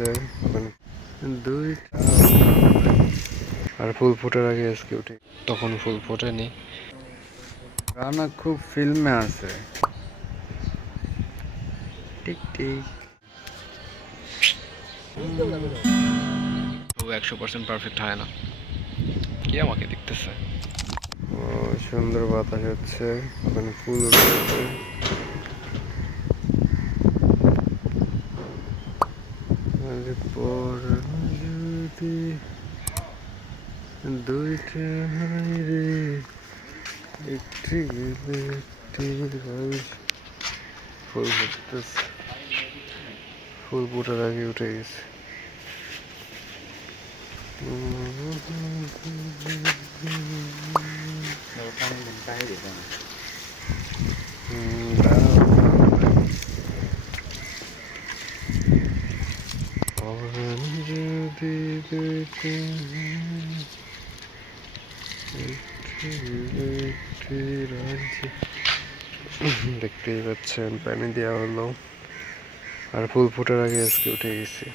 যাচ্ছে ওখানে দুইটা, আর ফুল ফোটার আগে আজকে উঠে, তখন ফুল ফোটেনি। রানা খুব ফিল্মে আছে। ঠিক ঠিক 100% পারফেক্ট হয় না। কি আমাকে দেখতেছে? ও সুন্দর বাতাস হচ্ছে, ওখানে ফুল উঠেছে। পর যদি দুইটা রে একটি ফুল ফুটতেছে, ফুল ফোটার আগে উঠে গেছে। দেখতেই পাচ্ছেন পানি দেওয়া হলো, আর ফুল ফোটার আগে আজকে উঠে গেছি।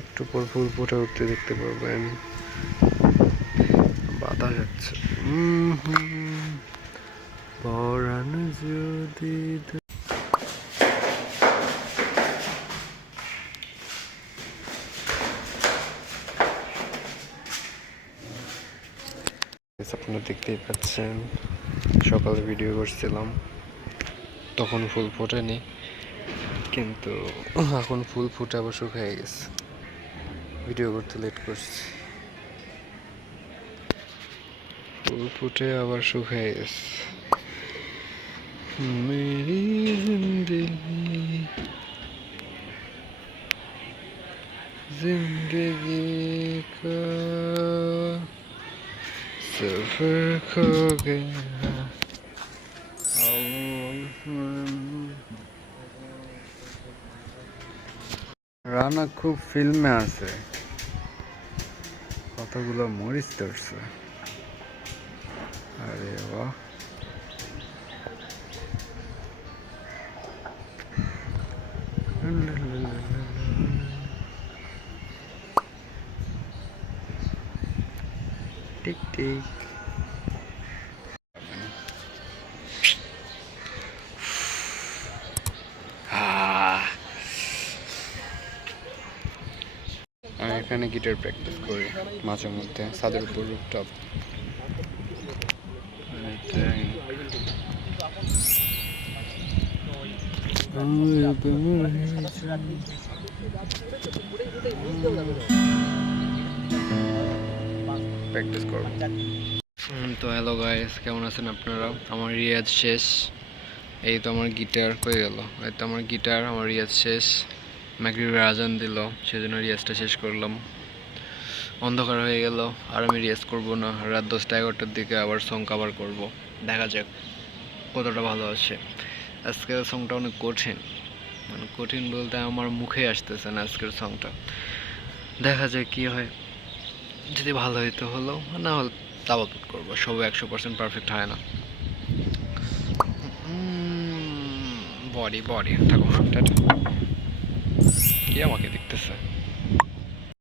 একটু পর ফুল ফোটা উঠতে দেখতে পাবেন। বাতাস হচ্ছে পরাণ যদি আপনারা দেখতেই পাচ্ছেন, সকালে ভিডিও করছিলাম তখন ফুল ফোটেনি, কিন্তু এখন ফুল ফুটে আবার শুকিয়ে গেছে, ভিডিও করতে লেট করছি। ফুল ফুটে আবার শুকিয়ে গেছে। মেরি জিंदगी जिंदगी का सफर खो गया। রানা খুব ফিল্মে আছে, কতগুলো মরিচ ধরছে। আরে বাহ, ঠিক ঠিক আমি এখানে গিটার প্র্যাকটিস করি মাঝে মধ্যে, ছাদের উপর রুফটপ। প্র্যাকটিস করব। তো হ্যালো গাইস, কেমন আছেন আপনারা? আমার রিয়াজ শেষ, এই তো আমার গিটার হয়ে গেল, এই তো আমার গিটার, আমার রিয়াজ শেষ। মাগরিবের আজান দিল, সেজন্য রিয়াজটা শেষ করলাম। অন্ধকার হয়ে গেল, আর আমি রিয়াজ করব না, রাত 10টা-11টার দিকে আবার সং কভার করব। দেখা যাক কতটা ভালো আসে। আজকের সংটা অনেক কঠিন, মানে কঠিন বলতে আমার মুখে আসতেছে না আজকের সংটা। দেখা যাক কি হয়, যদি ভালো হয় তো হলো, না হলে তাও করবো। সব 100% পারফেক্ট হয় না। বডি বডি থাকুক, কি আমাকে দেখতেছে?